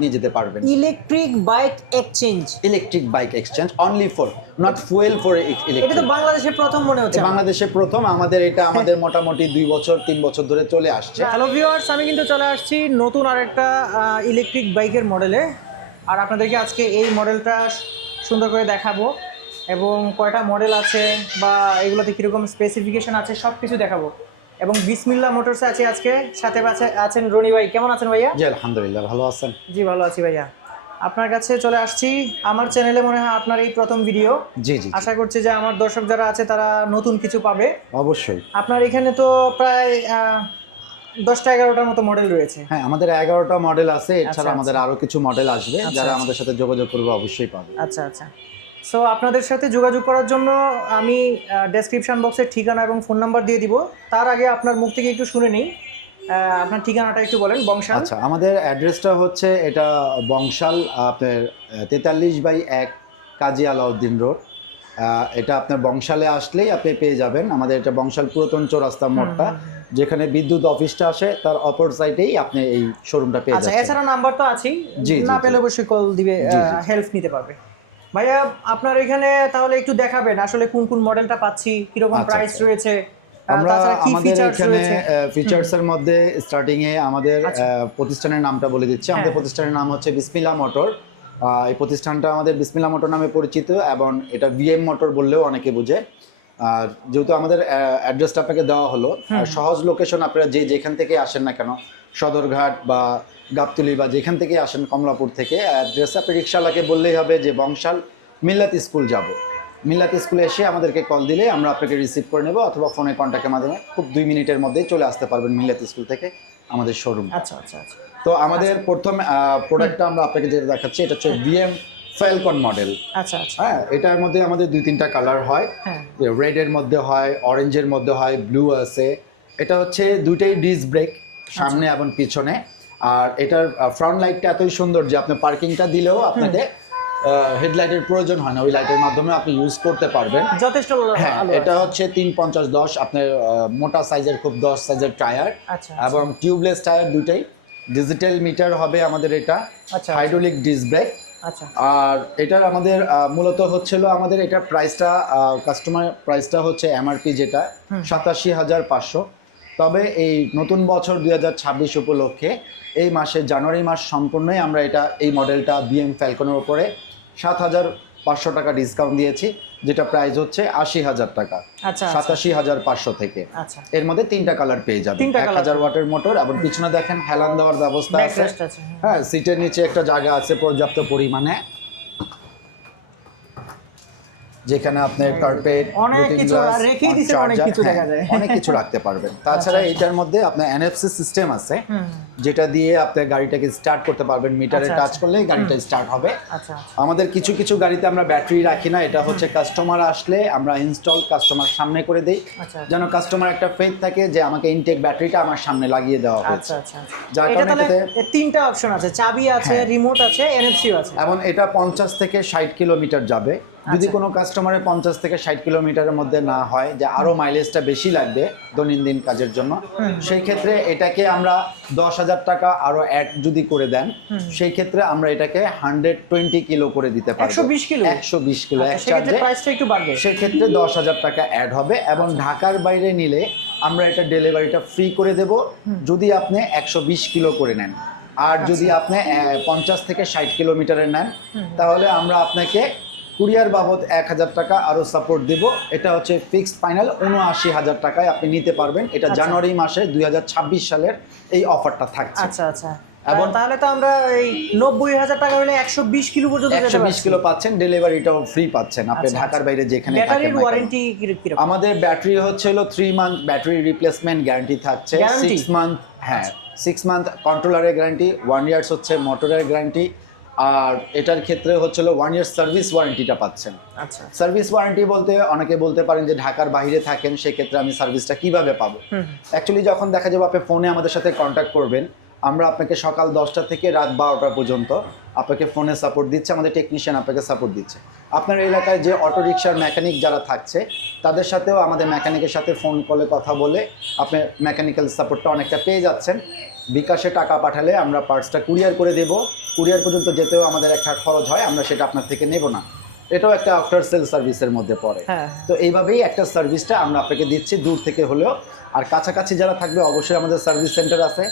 নিয়ে যেতে পারবেন। Electric bike exchange, electric bike exchange only for, not fuel for এটা তো ইলেকট্রিক। বাংলাদেশে প্রথম মনে হচ্ছে। বাংলাদেশে প্রথম, আমাদের এটা আমাদের মোটামুটি 2 বছর 3 বছর ধরে চলে আসছে। হ্যালো ভিউয়ার্স, আমি কিন্তু চলে আসছি নতুন আরেকটা ইলেকট্রিক বাইকের মডেলে, আর আপনাদেরকে আজকে এই মডেলটা সুন্দর করে দেখাবো এবং কয়টা মডেল আছে বা এগুলোতে কীরকম স্পেসিফিকেশন আছে সব কিছু দেখাবো। এবং বিসমিল্লাহ মোটরসে আছি আজকে, সাথে আছেন রনি ভাই। কেমন আছেন ভাইয়া? জি আলহামদুলিল্লাহ, ভালো আছেন? জি ভালো আছি ভাইয়া। আপনার কাছে চলে আসছি, আমার চ্যানেলে মনে হয় আপনার এই প্রথম ভিডিও। জি জি, আশা করছি যে আমার দর্শক যারা আছে তারা নতুন কিছু পাবে। অবশ্যই। আপনার এখানে তো প্রায় 10টা 11টার মতো মডেল রয়েছে। হ্যাঁ, আমাদের 11টা মডেল আছে, এছাড়া আচ্ছা, আমাদের আরো কিছু মডেল আসবে, আচ্ছা, যারা আচ্ছা। আমাদের সাথে যোগাযোগ করবে অবশ্যই পাবে। আচ্ছা আচ্ছা। সো আপনাদের সাথে যোগাযোগ করার জন্য আমি ডেসক্রিপশন বক্সে ঠিকানা এবং ফোন নাম্বার দিয়ে দিব। তার আগে আপনার মুখ থেকে একটু শুনে নিই, আপনার ঠিকানাটা একটু বলেন। বংশাল। আচ্ছা, আমাদের অ্যাড্রেসটা হচ্ছে এটা বংশাল, আপনার 43/1 কাজী আলাউদ্দিন রোড। এটা আপনার বংশালে আসলেই আপনি পেয়ে যাবেন আমাদের। এটা বংশাল পুরাতন চৌরাস্তা মোড়টা, যেখানে বিদ্যুৎ অফিসটা আসে তার অপর সাইডেই আপনি এই শোরুমটা পেয়ে আচ্ছা, যাচ্ছেন। এছাড়া নাম্বার তো আছেই, জি, না জি, পেলে জি। অবশ্যই কল দিবে, জি, জি। হেল্প নিতে পারবে। ভাইয়া আপনার এখানে তাহলে একটু দেখাবেন আসলে কোন কোন মডেলটা পাচ্ছি, কিরকম আচ্ছা, প্রাইস আচ্ছা। রয়েছে, আমরা তাছাড়া কি আমাদের ফিচারস এখানে রয়েছে। ফিচার্সের মধ্যে স্টার্টিং এ আমাদের আচ্ছা। প্রতিষ্ঠানের নামটা বলে দিচ্ছি। আমাদের হ্যাঁ। প্রতিষ্ঠানের নাম হচ্ছে বিসমিল্লাহ মোটর। এই প্রতিষ্ঠানটা আমাদের বিসমিল্লাহ মোটর নামে পরিচিত, এবং এটা বিএম মোটর বললেও অনেকে বোঝে। আর যেহেতু আমাদের অ্যাড্রেসটা আপনাকে দেওয়া হলো, আর সহজ লোকেশন, আপনারা যেখান থেকে আসেন না কেন, সদরঘাট বা গাবতলী বা যেখান থেকে আসেন, কমলাপুর থেকে, অ্যাড্রেস আপনি রিক্সাওয়ালাকে বললেই হবে যে বংশাল মিল্লাত স্কুল যাব। মিল্লাত স্কুলে এসে আমাদেরকে কল দিলে আমরা আপনাকে রিসিভ করে নেব, অথবা ফোনে কন্ট্যাক্টের মাধ্যমে খুব 2 মিনিটের মধ্যেই চলে আসতে পারবেন মিল্লাত স্কুল থেকে আমাদের শোরুম। আচ্ছা আচ্ছা আচ্ছা। তো আমাদের প্রথম প্রোডাক্টটা আমরা আপনাকে যেটা দেখাচ্ছি, এটা হচ্ছে বিএম ফ্যালকন মডেল। আচ্ছা আচ্ছা। হ্যাঁ, এটার মধ্যে আমাদের 2-3টা কালার হয়। হ্যাঁ। রেডের মধ্যে হয়, অরেঞ্জের মধ্যে হয়, ব্লু আছে। এটা হচ্ছে দুইটাই ডিস্ক ব্রেক, সামনে এবং পিছনে। আর এটার ফ্রন্ট লাইটটা এতই সুন্দর যে আপনি পার্কিংটা দিলেও আপনাকে হেডলাইটের প্রয়োজন হয় না, ওই লাইটের মাধ্যমে আপনি ইউজ করতে পারবেন। যথেষ্ট হ্যাঁ, আলো এটা আছে। হচ্ছে 350/10 আপনার মোটা সাইজের, খুব 10 সাইজের টায়ার, আচ্ছা, এবং টিউবলেস টায়ার দুটাই। ডিজিটাল মিটার হবে আমাদের এটা, আচ্ছা। Hydraulic disc brake. আচ্ছা আর এটার আমাদের মূলত হচ্ছিল আমাদের এটা প্রাইসটা, কাস্টমার প্রাইসটা হচ্ছে এমআরপি যেটা 87,500। তবে এই নতুন বছর 2026 উপলক্ষে এই মাসে জানুয়ারি মাস সম্পূর্ণই আমরা এই মডেলটা বিএম ফ্যালকনের উপরে 7,500 টাকা ডিসকাউন্ট দিয়েছি, যেটা প্রাইস হচ্ছে 80,000 টাকা। আচ্ছা। 87,500 থেকে। আচ্ছা। এর মধ্যে 3টা কালার পেয়ে যাবেন। 1000 ওয়াটের মোটর, এবং পিছনে দেখেন হেলান দেওয়ার ব্যবস্থা আছে। ব্যাকরেস্ট আছে। হ্যাঁ, সিটের নিচে একটা জায়গা আছে পর্যাপ্ত পরিমাণে, যেখানে আপনার কার্পেট, অনেক কিছু রেখেই দিছে, অনেক কিছু দেখা যায়। অনেক কিছু রাখতে পারবেন। তাছাড়া এটার মধ্যে আপনার এনএফসি সিস্টেম আছে, যেটা দিয়ে আপনি গাড়িটাকে স্টার্ট করতে পারবেন। মিটারে আচ্ছা, টাচ আচ্ছা। করলেই গাড়িটা স্টার্ট হবে। আচ্ছা। আমাদের কিছু কিছু গাড়িতে আমরা ব্যাটারি রাখি না, এটা হচ্ছে কাস্টমার আসলে আমরা ইনস্টল কাস্টমার সামনে করে দেই, আচ্ছা। যেন কাস্টমার একটা ফেথ থাকে যে আমাকে ইনটেক ব্যাটারিটা আমার সামনে লাগিয়ে দেওয়া হয়েছে। আচ্ছা আচ্ছা। যার এটা কারণে তাহলে এটাতে 3টা অপশন আছে, চাবি আছে, রিমোট আছে, এনএফসিও আছে। এবং এটা 50 থেকে 60 কিলোমিটার যাবে। যদি কোনো কাস্টমারের 50 থেকে 60 কিলোমিটারের মধ্যে না হয়, যে আরো মাইলেজটা বেশি লাগবে দৈনন্দিন কাজের জন্য, সেই ক্ষেত্রে এটাকে আমরা 10,000 টাকা আরো অ্যাড যদি করে দেন, সেই ক্ষেত্রে আমরা এটাকে 120 কিলো করে দিতে পারবো। 120 কিলো? 120 কিলো এক সেক্ষেত্রে চার্জে। প্রাইসটা একটু বাড়বে। সেক্ষেত্রে 10,000 টাকা অ্যাড হবে, এবং ঢাকার বাইরে নিলে আমরা এটা ডেলিভারিটা ফ্রি করে দেব যদি আপনি 120 কিলো করে নেন। আর যদি আপনি 50 থেকে 60 কিলোমিটারের নেন, তাহলে আমরা আপনাকে কুরিয়ার বাবদ 1,000 টাকা আরো সাপোর্ট দেব। এটা হচ্ছে ফিক্সড ফাইনাল 79,000 টাকায় আপনি নিতে পারবেন। এটা জানুয়ারি মাসে 2026 সালের এই অফারটা থাকছে। আচ্ছা আচ্ছা। এবং তাহলে তো আমরা এই 90,000 টাকা হলে 120 কিলো পর্যন্ত যেতে 120 পারছি। কিলো পাচ্ছেন, ডেলিভারিটাও ফ্রি পাচ্ছেন আপনি আচ্ছা, ঢাকার বাইরে যেখানে থাকেন ব্যাটারির না কেন। ওয়ারেন্টি কিরকম? আমাদের ব্যাটারি হচ্ছে হলো 3 মান্থ ব্যাটারি রিপ্লেসমেন্ট গ্যারান্টি থাকছে, Guarantee? 6 মান্থ, হ্যাঁ 6 মান্থ কন্ট্রোলারের গ্যারান্টি, 1 ইয়ার্স হচ্ছে মোটরের গ্যারান্টি, আর এটার ক্ষেত্রে হচ্ছে 1 ইয়ার সার্ভিস ওয়ারেন্টিটা পাচ্ছেন। আচ্ছা। সার্ভিস ওয়ারেন্টি বলতে অনেকে বলতে পারেন যে ঢাকার বাইরে থাকেন, সেক্ষেত্রে আমি সার্ভিসটা কিভাবে পাবো? অ্যাকচুয়ালি যখন দেখা যাবে আপনি ফোনে আমাদের সাথে কন্ট্যাক্ট করবেন, আমরা আপনাকে সকাল 10টা থেকে রাত 12টা পর্যন্ত আপনাকে ফোনে সাপোর্ট দিচ্ছে, আমাদের টেকনিশিয়ান আপনাকে সাপোর্ট দিচ্ছে। আপনার এলাকায় যে অটো রিকশার মেকানিক যারা থাকছে, তাদের সাথেও আমাদের মেকানিকের সাথে ফোন কলে কথা বলে আপনি মেকানিক্যাল সাপোর্টটা অনেকটা পেয়ে যাচ্ছেন। বিকাশে টাকা পাঠালে আমরা পার্টসটা কুরিয়ার করে দেব। কুরিয়ার পর্যন্ত যেতেও আমাদের একটা খরচ হয়, আমরা সেটা আপনার থেকে নেব না। এটাও একটা আফটার সেল সার্ভিসের মধ্যে পড়ে। হ্যাঁ। তো এইভাবেই একটা সার্ভিসটা আমরা আপনাকে দিচ্ছি দূর থেকে হলেও। আর কাছাকাছি যারা থাকবে অবশ্যই আমাদের সার্ভিস সেন্টার আছে,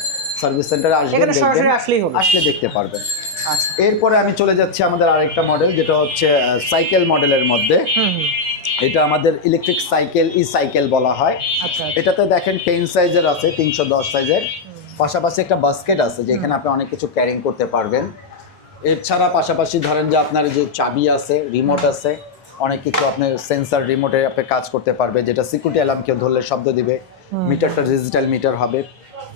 সার্ভিস সেন্টারে আসবেন, এখানে দেখবেন, সরাসরি আসলেই হবে। আসলে দেখতে পারবেন। আচ্ছা। এরপরে আমি চলে যাচ্ছি আমাদের আরেকটা মডেল, যেটা হচ্ছে সাইকেল মডেলের মধ্যে। এটা আমাদের ইলেকট্রিক সাইকেল, ই সাইকেল বলা হয়। আচ্ছা। এটাতে দেখেন 10 সাইজের আছে, 310 সাইজের। পাশাপাশি একটা বাস্কেট আছে যেখানে আপনি অনেক কিছু ক্যারিং করতে পারবেন। এছাড়া পাশাপাশি ধরেন যে আপনার যে চাবি আছে, রিমোট আছে, অনেক কিছু আপনার সেন্সার রিমোটে আপনি কাজ করতে পারবে, যেটা সিকিউরিটি অ্যালার্ম কেউ ধরলে শব্দ দিবে। মিটারটা ডিজিটাল মিটার হবে।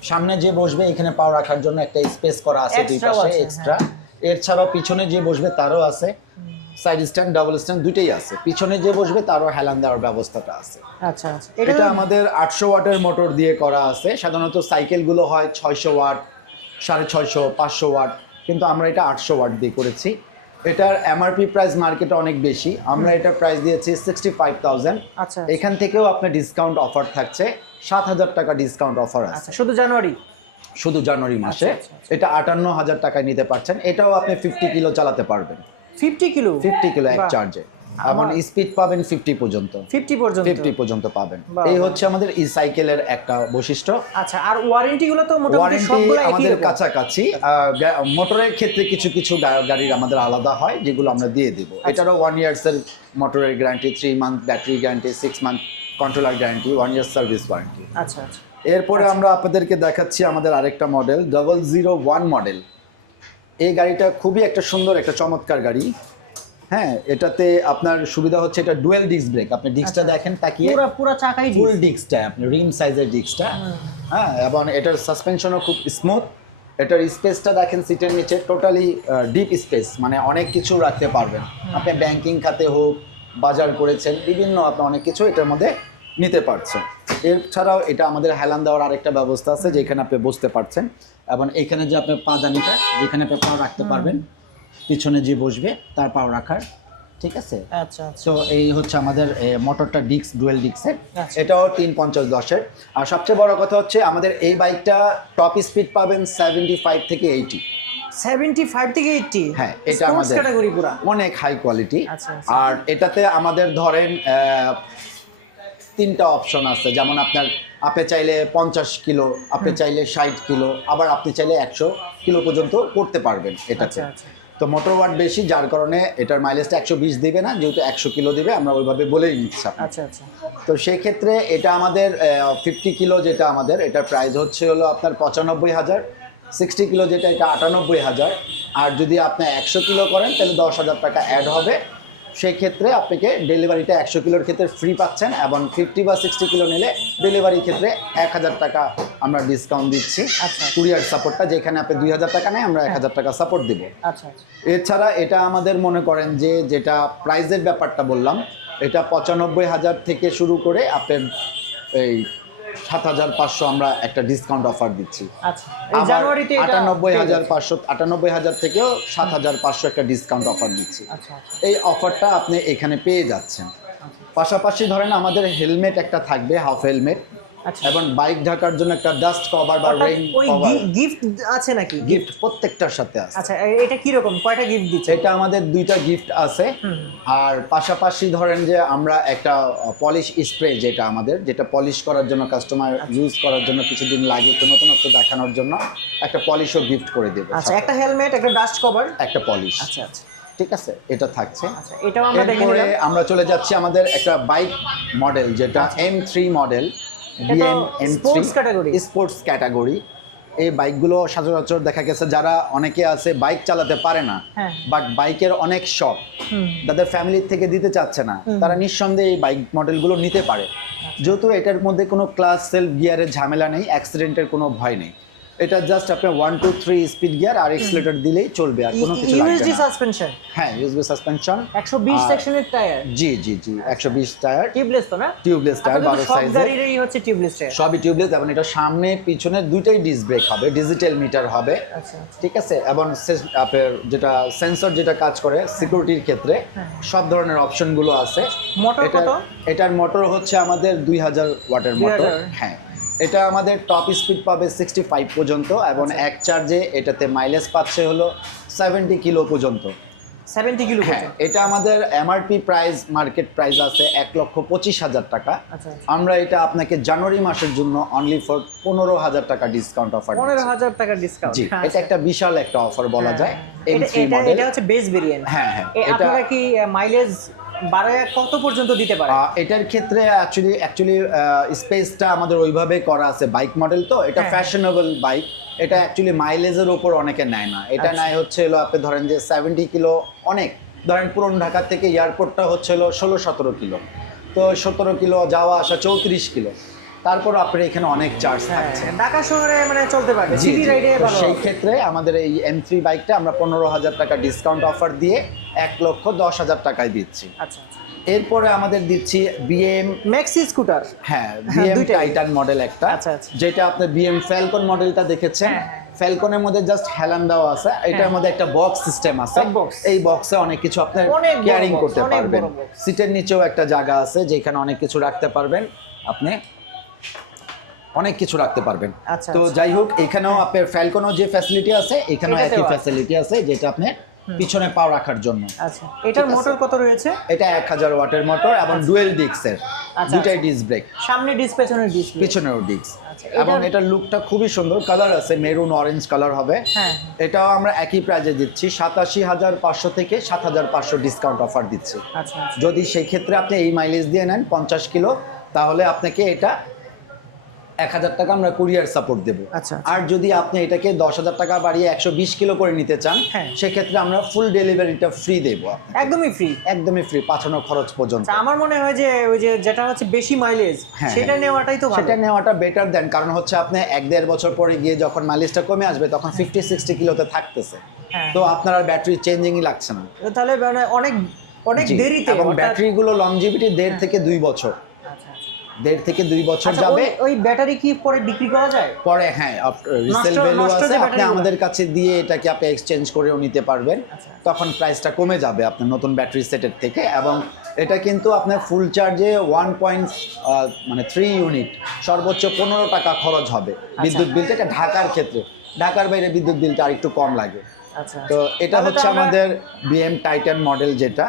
সামনে যে বসবে এখানে পাও রাখার জন্য একটা স্পেস করা আছে দুই পাশে এক্সট্রা। এছাড়াও পিছনে যে বসবে তারও আছে, সাইড স্ট্যান্ড, ডাবল স্ট্যান্ড দুইটাই আছে। পিছনে যে বসবে তারও হেলান দেওয়ার ব্যবস্থাটা আছে। আচ্ছা আচ্ছা। এটা আমাদের 800 ওয়াটের মোটর দিয়ে করা আছে। সাধারণত সাইকেলগুলো হয় 600 ওয়াট, 650, 500 ওয়াট, কিন্তু আমরা এটা 800 ওয়াট দিয়ে করেছি। এটার এমআরপি প্রাইস মার্কেটে অনেক বেশি, আমরা এটার প্রাইস দিয়েছি 65,000। আচ্ছা। এখান থেকেও আপনার ডিসকাউন্ট অফার থাকছে, 7,000 টাকা ডিসকাউন্ট অফার আছে। আচ্ছা, শুধু জানুয়ারি? শুধু জানুয়ারি মাসে। এটা 58,000 টাকায় নিতে পারছেন। এটাও আপনি 50 কিলো চালাতে পারবেন। 50 কিলো? 50 কিলো এক চার্জে। এবং স্পিড পাবেন 50 পর্যন্ত। 50 পর্যন্ত পাবেন। এই হচ্ছে আমাদের ই সাইকেলের একটা বৈশিষ্ট্য। আচ্ছা, আর ওয়ারেন্টি গুলো তো মোটামুটি ওয়ারেন্টি সবগুলো একই আমাদের রকম? কাছাকাছি। মোটরের ক্ষেত্রে কিছু কিছু গাড়ির আমাদের আলাদা হয়, যেগুলো আমরা দিয়ে দিব। এটারও 1 ইয়ার্স এর মোটরের guarantee, 3 month battery guarantee, 6 month controller guarantee, 1 year service warranty. আচ্ছা আচ্ছা। এরপরে আমরা আপনাদেরকে দেখাচ্ছি আমাদের আরেকটা মডেল, 001 মডেল। এই গাড়িটা খুবই একটা সুন্দর, একটা চমৎকার গাড়ি। হ্যাঁ, এটাতে আপনার সুবিধা হচ্ছে এটা ডুয়েল ডিস্ক ব্রেক। আপনি ডিস্কটা দেখেন তাকিয়ে, পুরো চাকাই ফুল ডিস্কটা, আপনি রিম সাইজের ডিস্কটা। হ্যাঁ, এবং এটার সাসপেনশনও খুব স্মুথ। এটার স্পেসটা দেখেন সিটের নিচে, টোটালি ডিপ স্পেস, মানে অনেক কিছু রাখতে পারবেন। আপনি ব্যাংকিং খাতে হোক, বাজার করেছেন, বিভিন্ন আপনি অনেক কিছু এটার মধ্যে নিতে পারছেন। এছাড়াও এটা আমাদের হেলান দেওয়ার আরেকটা ব্যবস্থা আছে, যেখানে আপনি বসতে পারছেন। এবং এখানে যে আপনি পাদানিটা, যেখানে আপনি পাও রাখতে পারবেন, পিছনে যে বসবে তার পাও রাখার, ঠিক আছে। আচ্ছা আচ্ছা। তো এই হচ্ছে আমাদের মোটরটা ডিস্ক, ডুয়েল ডিস্কের। আচ্ছা। এটাও 350/10-এর। আর সবচেয়ে বড় কথা হচ্ছে আমাদের এই বাইকটা টপ স্পিড পাবেন 75 থেকে 80। 75 থেকে 80? হ্যাঁ, এটা স্পোর্টস আমাদের ক্যাটাগরি পুরো অনেক হাই কোয়ালিটি। আচ্ছা, আচ্ছা। আর এটাতে আমাদের ধরেন 3টা অপশন আছে, যেমন আপনি চাইলে 50 কিলো, আপনি চাইলে 60 কিলো, আবার আপনি চাইলে 100 কিলো পর্যন্ত করতে পারবেন এটাতে। আচ্ছা আচ্ছা। তো মোটর ওয়াট বেশি, যার কারণে এটার মাইলেজটা 120 দিবে না, যেহেতু 100 কিলো দিবে, আমরা ওইভাবে বলেই নিচ্ছি। আচ্ছা আচ্ছা। তো সেই ক্ষেত্রে এটা আমাদের 50 কিলো যেটা আমাদের, এটার প্রাইস হচ্ছে হলো আপনার 95,000। 60 কিলো যেটা, এটা 98,000। আর যদি আপনি 100 কিলো করেন তাহলে 10,000 টাকা অ্যাড হবে। সেই ক্ষেত্রে আপনাকে ডেলিভারিটা 100 কিলোর ক্ষেত্রে ফ্রি পাচ্ছেন, এবং 50 বা 60 কিলো নিলে ডেলিভারির ক্ষেত্রে 1,000 টাকা আমরা ডিসকাউন্ট দিচ্ছি। আচ্ছা। কুরিয়ার সাপোর্টটা, যেখানে আপনি 2,000 টাকা নেয়, আমরা 1,000 টাকা সাপোর্ট দিব। আচ্ছা আচ্ছা। এছাড়া এটা আমাদের মনে করেন যে, যেটা প্রাইসের ব্যাপারটা বললাম, এটা 95,000 থেকে শুরু করে আপনার এই 7,500 আমরা একটা ডিসকাউন্ট অফার দিচ্ছি। আচ্ছা, এই জানুয়ারিতে এটা 98,000 থেকেও 7,500 একটা ডিসকাউন্ট অফার দিচ্ছি। আচ্ছা আচ্ছা। এই অফারটা আপনি এখানে পেয়ে যাচ্ছেন। পাশাপাশি ধরেন আমাদের হেলমেট একটা থাকবে, হাফ হেলমেট, আচ্ছা। এবং বাইক ঢাকার জন্য একটা ডাস্ট কভার বা রেইন ওই কভার। গিফট আছে নাকি? গিফট প্রত্যেকটার সাথে আছে। আচ্ছা, এটা কি রকম, কয়টা গিফট দিচ্ছে? এটা আমাদের 2টা গিফট আছে। আর পাশাপাশি ধরেন যে আমরা একটা পলিশ স্প্রে, যেটা পলিশ করার জন্য, কাস্টমার ইউজ করার জন্য কিছুদিন লাগে, একটু নতুনত্ব দেখানোর জন্য একটা পলিশও গিফট করে দেব। আচ্ছা, একটা হেলমেট, একটা ডাস্ট কভার, একটা পলিশ। আচ্ছা আচ্ছা। ঠিক আছে, এটা থাকছে। আচ্ছা, এটাও আমরা দেখে এরপরে নিলাম। আমরা চলে যাচ্ছি আমাদের একটা বাইক মডেল, যেটা M3 model, sports category. Sports category. এই বাইকগুলো সচরাচর দেখা গেছে যারা অনেকে আছে বাইক চালাতে পারে না, বাট বাইকের অনেক শখ, তাদের ফ্যামিলির থেকে দিতে চাচ্ছে না, তারা নিঃসন্দেহে এই বাইক মডেলগুলো নিতে পারে। যেহেতু এটার মধ্যে কোনো ক্লাস, সেলফ গিয়ারের ঝামেলা নেই, অ্যাক্সিডেন্টের কোনো ভয় নেই। এটা জাস্ট আপনি 1 2 3 স্পিড গিয়ার আর এক্সিলারেটর দিলেই চলবে, আর কোনো কিছু লাগবে না। USD suspension? হ্যাঁ, ইউএসডি সাসপেনশন, 120 সেকশনের টায়ার। জি জি জি, 120 টায়ার, টিউবলেস তো না? টিউবলেস টায়ার, 12 সব সাইজের। গাড়িরই হচ্ছে টিউবলেস টায়ার। সবই টিউবলেস, এবং এটা সামনে পিছনে দুইটাই ডিস্ক ব্রেক হবে, ডিজিটাল মিটার হবে। আচ্ছা, ঠিক আছে, এবং আপনার যেটা সেন্সর যেটা কাজ করে সিকিউরিটির ক্ষেত্রে, সব ধরনের অপশনগুলো আছে। মোটর কত? এটার মোটর হচ্ছে আমাদের 2000 ওয়াটের মোটর। হ্যাঁ, এটা আমাদের টপ স্পিড পাবে 65 পর্যন্ত এবং এক চার্জে এটাতে মাইলেজ পাচ্ছে হলো 70 কিলো পর্যন্ত। 70 কিলো হ্যাঁ, এটা আমাদের এমআরপি প্রাইস, মার্কেট প্রাইস আছে 1,25,000 টাকা। আচ্ছা, আমরা এটা আপনাকে জানুয়ারি মাসের জন্য অনলি ফর 15,000 টাকা ডিসকাউন্ট অফার। 15,000 টাকা ডিসকাউন্ট। জি, এটা একটা বিশাল একটা অফার বলা যায়। M3 এটা মডেল, এটা হচ্ছে বেস ভেরিয়েন্ট। হ্যাঁ হ্যাঁ, এটা আপনারা কি মাইলেজ বাড়ায় কত পর্যন্ত দিতে পারে? এটার ক্ষেত্রে অ্যাকচুয়ালি স্পেসটা আমাদের ওইভাবে করা আছে, বাইক মডেল তো এটা ফ্যাশনেবল বাইক, এটা অ্যাকচুয়ালি মাইলেজের উপর অনেকে নেয় না। এটা নেয় হচ্ছে হলো আপনি ধরেন যে 70 কিলো, অনেক ধরেন পুরনো ঢাকা থেকে এয়ারপোর্টটা হচ্ছে হলো 16-17 কিলো, তো 17 কিলো যাওয়া আসা 34 কিলো, তারপর আপনার এখানে অনেক চার্জ থাকছে। ঢাকা শহরে মানে চলতে পারে, সিটি রাইডে ভালো। সেই ক্ষেত্রে আমাদের এই M3 বাইকটা আমরা 15,000 টাকা ডিসকাউন্ট অফার দিয়ে 1,10,000 টাকায় দিচ্ছি। আচ্ছা, এরপরে আমাদের দিচ্ছি BM ম্যাক্সি স্কুটার। হ্যাঁ, BM দুইটাই। টাইটান মডেল একটা, আচ্ছা, আচ্ছা। যেটা আপনি BM ফ্যালকন মডেলটা দেখেছেন। হ্যাঁ। ফ্যালকনের মধ্যে জাস্ট হেলান দেওয়া আছে, এটার মধ্যে একটা বক্স সিস্টেম আছে। Top box। এই বক্সে অনেক কিছু আপনি অনেক বড় ক্যারিং box, করতে অনেক পারবেন। বড় box। সিটের নিচেও একটা জায়গা আছে যেখানে অনেক কিছু রাখতে পারবেন, আপনি অনেক কিছু রাখতে পারবেন। আচ্ছা, তো আচ্ছা। যাই হোক, এখানেও আপনার ফ্যালকনও যে ফ্যাসিলিটি আছে এখানেও এটাতেও একই আছে। ফ্যাসিলিটি আছে, যেটা আপনি পিছনে পাও রাখার জন্য। আচ্ছা, এটার ঠিক আছে। মোটর কত রয়েছে? এটা 1000 ওয়াটের মোটর এবং ডুয়েল ডিস্কের, আচ্ছা, দুটাই আচ্ছা। ডিস্ক ব্রেক, সামনে ডিস পেছনের ডিস। পিছনেও ডিস্ক। আচ্ছা, এবং এটার লুকটা খুবই সুন্দর, কালার আছে মেরুন অরেঞ্জ কালার হবে। হ্যাঁ। এটাও আমরা একই প্রাইজে দিচ্ছি, 87,500 থেকে 7,500 ডিসকাউন্ট অফার দিচ্ছি। আচ্ছা, আচ্ছা। যদি সেই ক্ষেত্রে আপনি এই মাইলেজ দিয়ে নেন 50 কিলো, তাহলে আপনাকে এটা 1,000 টাকা আমরা কুরিয়ার সাপোর্ট দেবো। আচ্ছা, আর যদি আপনি এটাকে 10,000 টাকা বাড়িয়ে 120 কিলো করে নিতে চান, হ্যাঁ। সেক্ষেত্রে আমরা ফুল ডেলিভারিটা ফ্রি দেবো আপনাকে। একদমই ফ্রি। একদমই ফ্রি, পাঠানো খরচ পর্যন্ত। আচ্ছা, আমার মনে হয় যে ওই যে যেটা হচ্ছে বেশি মাইলেজ হ্যাঁ, সেটা নেওয়াটাই তো ভালো। সেটা নেওয়াটা বেটার দেন, কারণ হচ্ছে আপনি 1-1.5 বছর পরে গিয়ে যখন মাইলেজটা কমে আসবে তখন 50-60 কিলোতে থাকতেছে, হ্যাঁ। তো আপনার আর ব্যাটারি চেঞ্জিংই লাগছে না। তাহলে মানে অনেক অনেক জি, দেরিতে। এবং অর্থাৎ- ব্যাটারিগুলো লংজিভিটি 1.5 থেকে 2 বছর, আচ্ছা, আচ্ছা। 1.5 থেকে 2 বছর আচ্ছা, যাবে। ওই ব্যাটারি কি পরে বিক্রি করা যায়? পরে হ্যাঁ, রিসেল ভ্যালু নষ্ট আছে, যে আপনি ব্যাটারিগুলো। আমাদের কাছে দিয়ে এটাকে আপনি এক্সচেঞ্জ করেও নিতে পারবেন। আচ্ছা। তখন প্রাইসটা কমে যাবে আপনার নতুন ব্যাটারি সেটের থেকে। এবং এটা কিন্তু আপনার ফুল চার্জে 1.3 ইউনিট সর্বোচ্চ 15 টাকা খরচ হবে বিদ্যুৎ বিলটা। এটা ঢাকার ক্ষেত্রে, ঢাকার বাইরে বিদ্যুৎ বিলটা আরেকটু কম লাগে। আচ্ছা, তো এটা তাহলে তো হচ্ছে আমরা আমাদের BM টাইটান মডেল, যেটা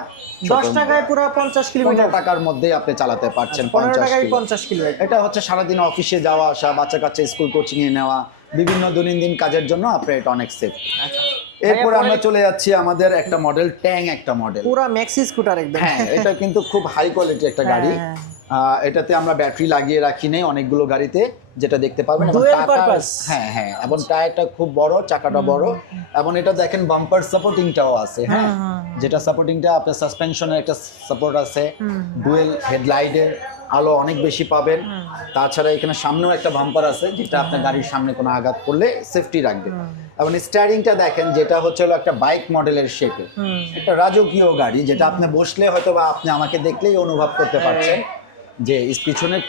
10 টাকায় পুরো 50 কিলোমিটার। 15 টাকার মধ্যেই আপনি চালাতে পারছেন। 15 50 টাকায় কিলো। 50 কিলোমিটার। এটা হচ্ছে সারাদিন অফিসে যাওয়া আসা, বাচ্চা কাচ্চা স্কুল কোচিং এ নেওয়া, বিভিন্ন দৈনন্দিন কাজের জন্য আপনার এটা অনেক সেফ। আচ্ছা, এরপর আমরা চলে যাচ্ছি আমাদের একটা মডেল, ট্যাং একটা মডেল। পুরো ম্যাক্সি স্কুটার একদম। হ্যাঁ, এটা কিন্তু খুব হাই কোয়ালিটি একটা গাড়ি। হ্যাঁ। এটাতে আমরা ব্যাটারি লাগিয়ে রাখি নেই অনেকগুলো গাড়িতে, যেটা দেখতে পাবেন। এবং Dual টাকা- purpose। হ্যাঁ হ্যাঁ, এবং টায়ারটা খুব বড়, চাকাটা বড়, এবং এটা দেখেন বাম্পার সাপোর্টিংটাও আছে। হ্যাঁ, যেটা সাপোর্টিংটা আপনার সাসপেনশনের একটা সাপোর্ট আছে, ডুয়েল হেডলাইটের আলো অনেক বেশি পাবেন। তাছাড়া এখানে সামনেও একটা বাম্পার আছে, যেটা আপনার গাড়ির সামনে কোনো আঘাত করলে সেফটি রাখবে। এবং স্টিয়ারিংটা দেখেন, যেটা হচ্ছে হলো একটা বাইক মডেলের শেপে, একটা রাজকীয় গাড়ি, যেটা আপনি বসলে হয়তো বা আপনি আমাকে দেখলেই অনুভব করতে পারছেন যে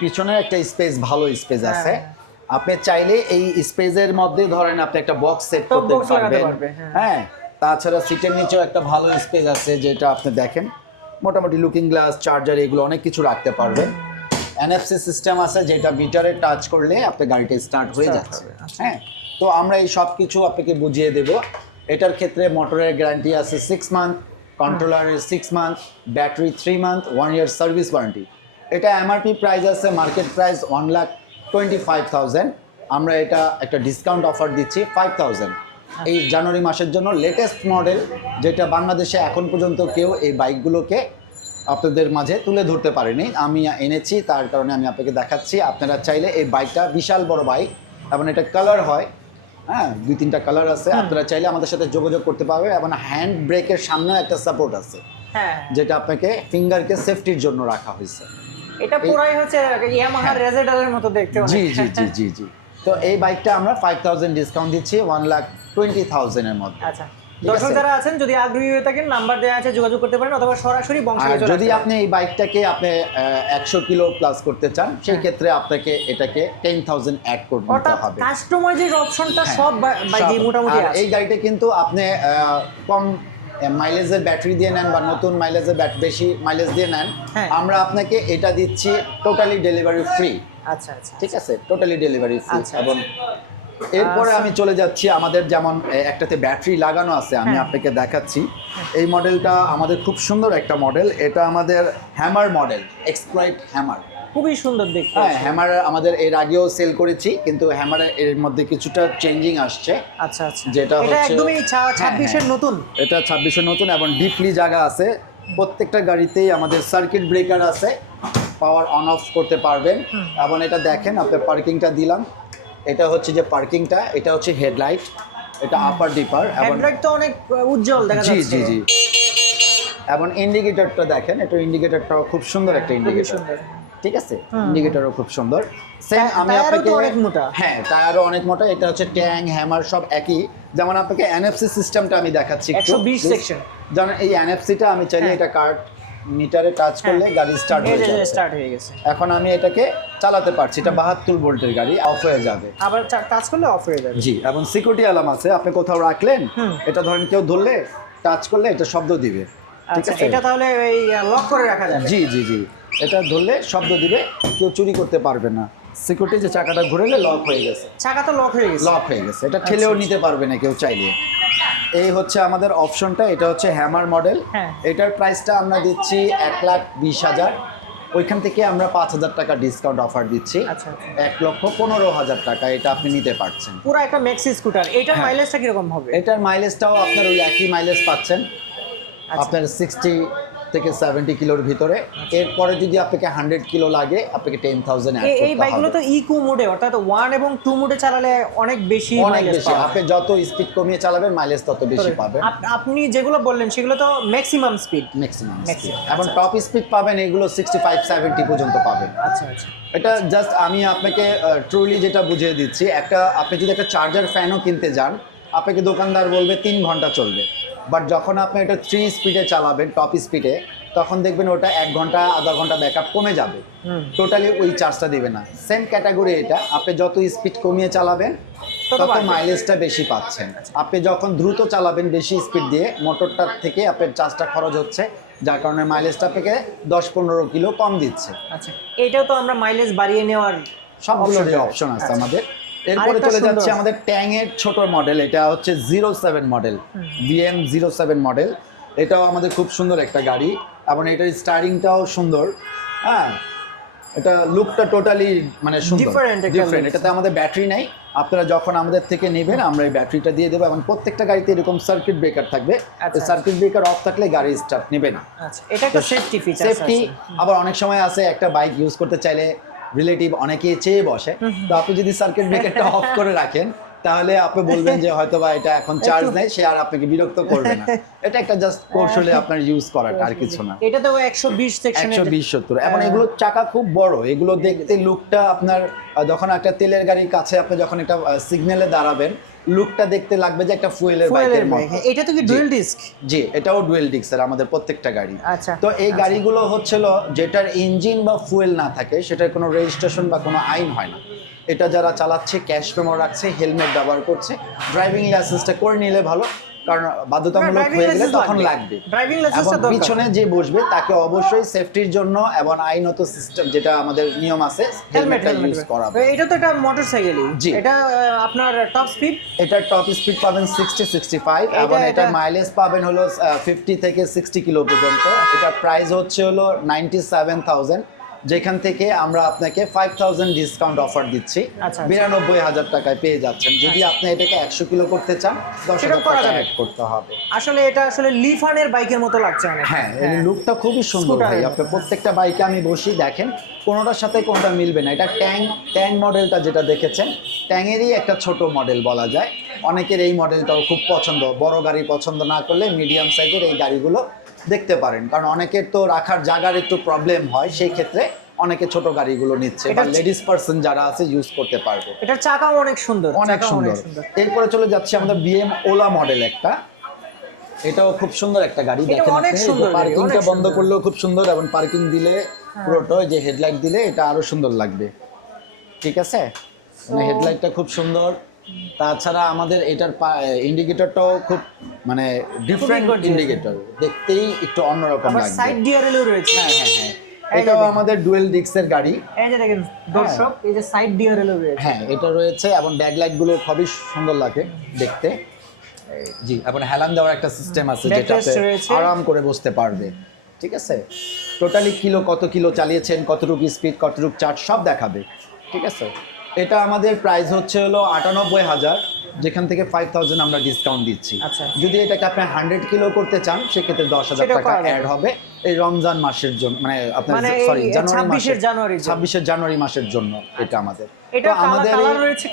পিছনে একটা স্পেস, ভালো স্পেস আছে। আপনি চাইলে এই স্পেসের মধ্যে ধরেন আপনি একটা বক্স সেট Top করতে box লাগাতে পারবেন। পারবে, হ্যাঁ। হ্যাঁ, তাছাড়া সিটের নিচেও একটা ভালো স্পেস আছে, যেটা আপনি দেখেন মোটামুটি লুকিং গ্লাস, চার্জার, এগুলো অনেক কিছু রাখতে পারবেন। NFC সিস্টেম আছে, যেটা মিটারে টাচ করলে আপনার গাড়িটা স্টার্ট হয়ে যাচ্ছে। হ্যাঁ, তো আমরা এই সব কিছু আপনাকে বুঝিয়ে দেব। এটার ক্ষেত্রে মোটরের গ্যারান্টি আছে 6 মান্থ, কন্ট্রোলারের 6 month, battery 3 month, 1 year service warranty. এটা MRP প্রাইস আছে, মার্কেট প্রাইস 1,25,000। আমরা এটা একটা ডিসকাউন্ট অফার দিচ্ছি 5,000 এই জানুয়ারি মাসের জন্য। লেটেস্ট মডেল, যেটা বাংলাদেশে এখন পর্যন্ত কেউ এই বাইকগুলোকে আপনাদের মাঝে তুলে ধরতে পারেনি, আমি এনেছি, তার কারণে আমি আপনাকে দেখাচ্ছি। আপনারা চাইলে এই বাইকটা বিশাল বড় বাইক, এবং এটা কালার হয়, হ্যাঁ 2-3টা কালার আছে। আপনারা চাইলে আমাদের সাথে যোগাযোগ করতে পারবেন। এবং হ্যান্ড ব্রেকের সামনেও একটা সাপোর্ট আছে, হ্যাঁ, যেটা আপনাকে ফিঙ্গারকে সেফটির জন্য রাখা হয়েছে। এটা পুরাই হচ্ছে ইয়ামাহা রেজেডারের মতো দেখতে অনেক। জি জি জি জি জি। তো এই বাইকটা আমরা 5,000 ডিসকাউন্ট দিচ্ছি 1,20,000 এর মধ্যে। আচ্ছা, দর্শক যারা আছেন যদি আগ্রহী হয়ে থাকেন, নাম্বার দেওয়া আছে, যোগাযোগ করতে পারেন, অথবা সরাসরি আর বংশালে চলে যদি আসতে আপনি এই বাইকটাকে আপনি 100 কিলো প্লাস করতে চান, সেই ক্ষেত্রে আপনাকে এটাকে 10,000 অ্যাড করতে অর্থাৎ হবে। কাস্টমাইজের অপশনটা হ্যাঁ, সব বাইকে সব। মোটামুটি আর আছে। এই গাড়িটা কিন্তু আপনি কম মাইলেজের ব্যাটারি দিয়ে নেন বা নতুন মাইলেজের বেশি মাইলেজ দিয়ে নেন, হ্যাঁ। আমরা আপনাকে এটা দিচ্ছি টোটালি ডেলিভারি ফ্রি। আচ্ছা আচ্ছা ঠিক আছে, টোটালি ডেলিভারি ফ্রি। আচ্ছা, এবং এরপরে আমি চলে যাচ্ছি আমাদের যেমন একটাতে ব্যাটারি লাগানো আছে, আমি আপনাকে দেখাচ্ছি। এই মডেলটা আমাদের খুব সুন্দর একটা মডেল, এটা আমাদের হ্যামার মডেল, এক্সপ্লয়েট হ্যামার। খুবই সুন্দর দেখতে। হ্যাঁ, হ্যামার আমাদের এর আগেও সেল করেছি, কিন্তু হ্যামারের এর মধ্যে কিছুটা চেঞ্জিং আসছে। আচ্ছা আচ্ছা, যেটা এটা হচ্ছে একদমই 26 এর নতুন। এটা 26 নতুন এবং ডিপলি জায়গা আছে। প্রত্যেকটা গাড়িতেই আমাদের সার্কিট ব্রেকার আছে, পাওয়ার অন অফ করতে পারবেন। এবং এটা দেখেন, আপনার পার্কিংটা দিলাম, এটা হচ্ছে যে পার্কিংটা, এটা হচ্ছে হেডলাইট, এটা আপার ডিপার এবং হেডলাইট তো অনেক উজ্জ্বল দেখা জি যাচ্ছে। জি জি। এবং ইন্ডিকেটরটা দেখেন, এটা ইন্ডিকেটরটাও খুব সুন্দর একটা খুবই ইন্ডিকেটর, সুন্দর। ঠিক আছে, ইন্ডিকেটরও খুব সুন্দর। সেম আমি টায়ারও আপনাকে তো অনেক মোটা। হ্যাঁ, টায়ারও অনেক মোটা। এটা হচ্ছে ট্যাং হ্যামার সব একই। যেমন আপনাকে এনএফসি সিস্টেমটা আমি দেখাচ্ছি একটু। 120 সেকশন। যেমন এই এনএফসিটা আমি চাইলে এটা কার্ড মিটারে টাচ করলে গাড়ি স্টার্ট হয়ে যাবে। স্টার্ট হয়ে গেছে। এখন আমি এটাকে চালাতে পারছি, এটা 72 ভোল্টের গাড়ি, অফ হয়ে যাবে। আবার টাচ করলে অফ হয়ে যাবে। জি, এবং সিকিউরিটি অ্যালার্ম আছে, আপনি কোথাও রাখলেন, এটা ধরেন কেউ ধরলে টাচ করলে এটা শব্দ দিবে, ঠিক আচ্ছা, আছে। এটা তাহলে এই লক করে রাখা যাবে। জি জি জি, এটা ধরলে শব্দ দিবে, কেউ চুরি করতে পারবে না। সিকিউরিটি যে চাকাটা ঘুরেলে লক হয়ে গেছে, চাকা তো লক হয়ে গেছে। লক হয়ে গেছে, এটা ঠেলেও নিতে পারবে না কেউ চাইলে। এই হচ্ছে আমাদের অপশনটা, এটা হচ্ছে হ্যামার মডেল। হ্যাঁ। এটার প্রাইসটা আমরা দিচ্ছি 1,20,000, ওইখান থেকে আমরা 5,000 টাকা ডিসকাউন্ট অফার দিচ্ছি। আচ্ছা আচ্ছা, 1,15,000 টাকা এটা আপনি নিতে পারছেন। পুরো একটা ম্যাক্সি স্কুটার। এটার হ্যাঁ। মাইলেজটা কিরকম হবে? এটার মাইলেজটাও আপনার ওই একই মাইলেজ পাচ্ছেন, আপনার 60 থেকে 70 কিলোর ভিতরে। এরপরে যদি আপনাকে 100 কিলো লাগে, আপনাকে 10,000 অ্যাড এই করতে বাইকগুলো হবে। তো ইকো মোডে, অর্থাৎ 1 এবং 2 মোডে চালালে অনেক বেশি অনেক মাইলেজ বেশি, আপনি যত স্পিড কমিয়ে চালাবেন মাইলেজ তত বেশি পাবেন। আপনি যেগুলো বললেন সেগুলো তো ম্যাক্সিমাম স্পিড। ম্যাক্সিমাম Maximum, এবং আচ্ছা, টপ স্পিড পাবেন এগুলো 65-70 পর্যন্ত পাবেন। আচ্ছা আচ্ছা, এটা জাস্ট আমি আপনাকে ট্রুলি যেটা বুঝিয়ে দিচ্ছি, একটা আপনি যদি একটা চার্জার ফ্যানও কিনতে যান, আপনাকে দোকানদার বলবে 3 ঘন্টা চলবে, বাট যখন আপনি এটা 3 স্পিডে চালাবেন, টপ স্পিডে, তখন দেখবেন ওটা 1 ঘন্টা আধা ঘন্টা ব্যাকআপ কমে যাবে, টোটালি ওই চার্জটা দিবে না। সেম ক্যাটাগরি এটা, আপনি যত স্পিড কমিয়ে চালাবেন তত মাইলেজটা বেশি পাচ্ছেন। আপনি যখন দ্রুত চালাবেন বেশি স্পিড দিয়ে, মোটরটার থেকে আপনার চার্জটা খরচ হচ্ছে, যার কারণে মাইলেজটা থেকে 10-15 কিলো কম দিচ্ছে। আচ্ছা, এটাও তো আমরা মাইলেজ বাড়িয়ে নেওয়ার সবগুলোরই অপশন আছে আমাদের। এরপরে চলে যাচ্ছে আমাদের ট্যাং এর ছোট মডেল, এটা হচ্ছে 07 মডেল, VM 07 মডেল। এটাও আমাদের খুব সুন্দর একটা গাড়ি এবং এটার স্টারিংটাও সুন্দর। হ্যাঁ, এটা লুকটা টোটালি মানে সুন্দর, ডিফারেন্ট। এটাতে আমাদের ব্যাটারি নাই, আপনারা যখন আমাদের থেকে নেবেন আমরা এই ব্যাটারিটা দিয়ে দেবো। এবং প্রত্যেকটা গাড়িতে এরকম সার্কিট ব্রেকার থাকবে, সার্কিট ব্রেকার অফ থাকলে গাড়ি স্টার্ট নেবে না। আচ্ছা, এটা একটা সেফটি ফিচার। সেফটি, আবার অনেক সময় আছে একটা বাইক ইউজ করতে চাইলে রিলেটিভ অনেকেই চেয়ে বসে, তো আপনি যদি সার্কিট ব্রেকারটা অফ করে রাখেন তাহলে আপনি বলবেন যে হয়তো বা এটা এখন চার্জ নেই, সে আর আপনাকে বিরক্ত করবে না। এটা একটা জাস্ট কৌশলে আপনার ইউজ করাটা, আর কিছু না। এটা তো 120 সেকশনে 120-70। এবং এগুলো চাকা খুব বড়, এগুলো দেখতে লুকটা আপনার যখন একটা তেলের গাড়ির কাছে আপনি যখন একটা সিগন্যালে দাঁড়াবেন, লুকটা দেখতে লাগবে যে একটা ফুয়েলের বাইকের মতো। এটা তো কি ডুয়াল ডিস্ক? জি, এটাও ডুয়েল ডিস্কের আমাদের প্রত্যেকটা গাড়ি। আচ্ছা, তো এই গাড়িগুলো হচ্ছিল যেটার ইঞ্জিন বা ফুয়েল না থাকে, সেটার কোনো রেজিস্ট্রেশন বা কোনো আইন হয় না। এটা যারা চালাচ্ছে ক্যাশ মেমো রাখছে, হেলমেট ব্যবহার করছে, ড্রাইভিং লাইসেন্সটা করে নিলে ভালো, কারণ বাধ্যতামূলক হয়ে গেলে তখন লাগবে। ড্রাইভিং এবং লাইসেন্সটা দরকার। পিছনে যে বসবে তাকে অবশ্যই সেফটির জন্য এবং আইনত সিস্টেম যেটা আমাদের নিয়ম আছে, হেলমেটটা ইউজ করাবে। এটা তো একটা মোটরসাইকেলই। জি। এটা আপনার টপ স্পিড, এটার টপ স্পিড পাবেন 60-65 এবং এটার মাইলেজ পাবেন হলো 50 থেকে 60 কিলো পর্যন্ত। এটার প্রাইস হচ্ছে হলো 97,000, যেখান থেকে আমরা আপনাকে 5,000 ডিসকাউন্ট অফার দিচ্ছি। 92,000 টাকায় পেয়ে যাচ্ছেন। যদি আপনি এটাকে 100 কিলো করতে চান 10,000 টাকা অ্যাড করতে হবে। আসলে এটা আসলে লিফানের বাইকের মতো লাগছে অনেক। হ্যাঁ, এই লুকটা খুবই সুন্দর ভাই। আপনি প্রত্যেকটা বাইকে আমি বসি দেখেন, কোনোটার সাথে কোনোটা মিলবে না। এটা ট্যাং মডেলটা যেটা দেখেছেন, ট্যাংয়েরই একটা ছোট মডেল বলা যায়। অনেকের এই মডেলটাও খুব পছন্দ। বড় গাড়ি পছন্দ না করলে মিডিয়াম সাইজের এই গাড়িগুলো দেখতে পারেন, কারণ অনেকের তো রাখার জায়গার একটু প্রবলেম হয়, সেই ক্ষেত্রে অনেকে ছোট গাড়িগুলো নিচ্ছে, বা লেডিস পার্সন যারা আছে ইউজ করতে পারবে। এটার চাকাও অনেক সুন্দর, অনেক সুন্দর। এরপরে চলে যাচ্ছে আমাদের BM ওলা মডেল একটা, এটাও খুব সুন্দর একটা গাড়ি। দেখেন আপনি পার্কিংটা বন্ধ করলেও খুব সুন্দর, এবং পার্কিং দিলে পুরোটা যে হেডলাইট দিলে এটা আরো সুন্দর লাগবে, ঠিক আছে। মানে হেডলাইটটা খুব সুন্দর। তাছাড়া আমাদের এটার ইন্ডিকেটরটাও খুব মানে ডিফারেন্ট ইন্ডিকেটর, দেখতেই একটু অন্যরকম লাগবে। সাইড ডিআরএলও রয়েছে। হ্যাঁ হ্যাঁ হ্যাঁ, এটাও আমাদের ডুয়েল ডিস্কের গাড়ি। এই যে দেখেন দর্শক, এই যে সাইড ডিআরএল রয়েছে। হ্যাঁ, এটা রয়েছে এবং ব্যাকলাইট গুলো খুবই সুন্দর লাগে দেখতে। জি, এবং হেলান দেওয়ার একটা সিস্টেম আছে যেটাতে আরাম করে বসতে পারবে। ঠিক আছে, টোটালি কত কিলো চালিয়েছেন, কতটুকু স্পিড, কতটুকু চার্জ সব দেখাবে। ঠিক আছে, এটা আমাদের প্রাইস হচ্ছে হলো 98,000, যেখান থেকে 5,000 আমরা ডিসকাউন্ট দিচ্ছি। আচ্ছা। যদি এটাকে আপনি 100 কিলো করতে চান সেক্ষেত্রে 10,000 টাকা অ্যাড হবে এই রমজান মাসের জন্য, মানে আপনার সরি জানুয়ারি 26 জানুয়ারি মাসের জন্য এটা আমাদের। এটা আমাদের কালার রয়েছে,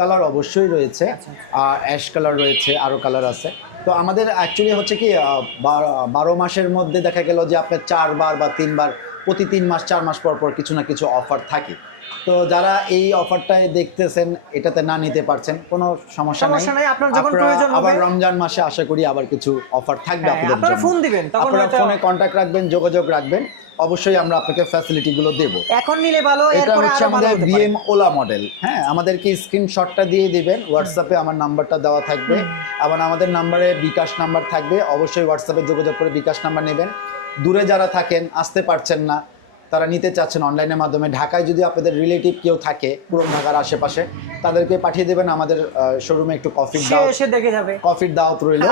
কালার অবশ্যই রয়েছে, আর অ্যাশ কালার রয়েছে, আরো কালার আছে। তো আমাদের অ্যাকচুয়ালি হচ্ছে কি 12 মাসের মধ্যে দেখা গেল যে আপনার 4 বার বা 3 বার, প্রতি 3 মাস 4 মাস পর পর কিছু না কিছু অফার থাকে। তো যারা এই অফারটায় দেখতেছেন এটাতে না নিতে পারছেন, কোনো সমস্যা নাই। আপনার যখন প্রয়োজন হবে আবার রমজান মাসে আশা করি আবার কিছু অফার থাকবে আপনাদের জন্য। আপনারা ফোন দিবেন, তখন আপনারা ফোনে কন্টাক্ট রাখবেন, যোগাযোগ রাখবেন, অবশ্যই আমরা আপনাকে ফ্যাসিলিটি গুলো দেব। এখন নিলে ভালো, এরপরে আরো ভালো হতে পারে। BM OLA model. হ্যাঁ, আমাদেরকে স্ক্রিনশটটা দিয়ে দিবেন, হোয়াটসঅ্যাপে আমার নাম্বারটা দেওয়া থাকবে এবং আমাদের নাম্বারে বিকাশ নাম্বার থাকবে। অবশ্যই হোয়াটসঅ্যাপে যোগাযোগ করে বিকাশ নাম্বার নেবেন। দূরে যারা থাকেন, আসতে পারছেন না, তারা নিতে চাচ্ছেন অনলাইনের মাধ্যমে, ঢাকায় যদি আপনাদের রিলেটিভ কেউ থাকে পুরো ঢাকার আশেপাশে, তাদেরকে পাঠিয়ে দেবেন আমাদের শোরুমে। একটু কফির দাওয়াত রইল,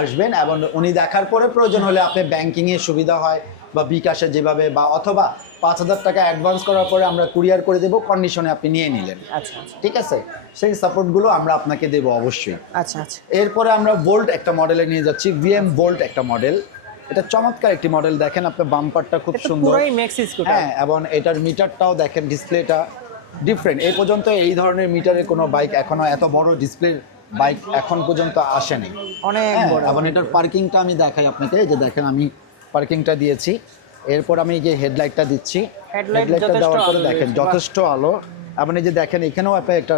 আসবেন এবং উনি দেখার পরে প্রয়োজন হলে আপনি ব্যাংকিং এর সুবিধা হয় বা বিকাশে যেভাবে, বা অথবা 5,000 টাকা অ্যাডভান্স করার পরে আমরা কুরিয়ার করে দেবো, কন্ডিশনে আপনি নিয়ে নিলেন। আচ্ছা, ঠিক আছে, সেই সাপোর্টগুলো আমরা আপনাকে দেবো অবশ্যই। আচ্ছা। এরপরে আমরা ভোল্ট একটা মডেলে নিয়ে যাচ্ছি, ভিএম ভোল্ট একটা মডেল। এটা চমৎকার একটি মডেল, দেখেন আপনার বাম্পারটা খুব সুন্দর। হ্যাঁ, এবং এটার মিটারটাও দেখেন, ডিসপ্লেটা ডিফারেন্ট। এই পর্যন্ত এই ধরনের মিটারের কোনো বাইক এখনো, এত বড় ডিসপ্লে বাইক এখন পর্যন্ত আসেনি, অনেক বড়। এবং এটার পার্কিংটা আমি দেখাই আপনাকে, এই যে দেখেন আমি পার্কিংটা দিয়েছি। এরপর আমি এই যে হেডলাইটটা দিচ্ছি, হেডলাইটটা দেওয়ার পরে দেখেন যথেষ্ট আলো। এবং এই যে দেখেন এখানেও আপনার একটা